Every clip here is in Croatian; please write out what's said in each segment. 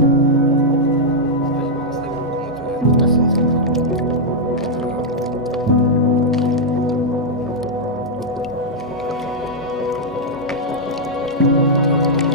Vas-y, comment ça, comment toi, ta séance elle était? T'as pas trop aimé le. Voilà, donc c'est bon, j'ai commencé. Quoi, Mala? Ça fait pas chier. Ça fait chier. Tu veux pas qu'on se dise ça?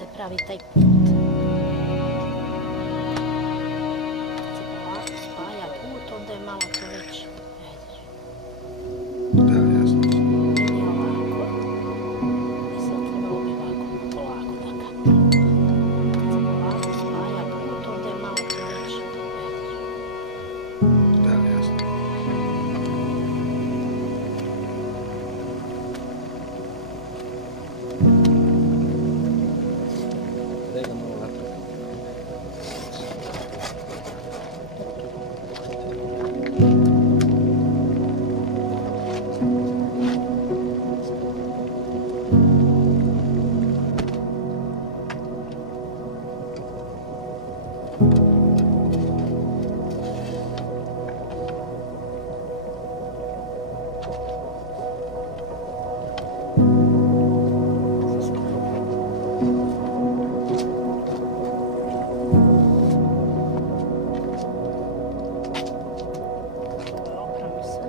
se pravi taj put. Kad se polako spaja put, onda je malo to već, Da, jasno. i ovako. I sad trebalo bi ovako polako da ga. Kad se polako spaja put, onda je malo to već, Da, jasno. Daj ga malo natrag. oprami se.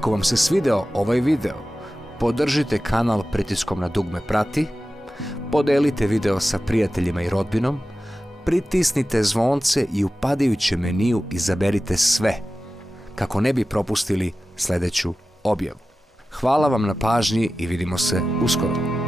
Ako vam se svideo ovaj video, podržite kanal pritiskom na dugme prati, podelite video sa prijateljima i rodbinom, pritisnite zvonce i u padajućem meniju izaberite sve, kako ne bi propustili sljedeću objavu. Hvala vam na pažnji i vidimo se uskoro.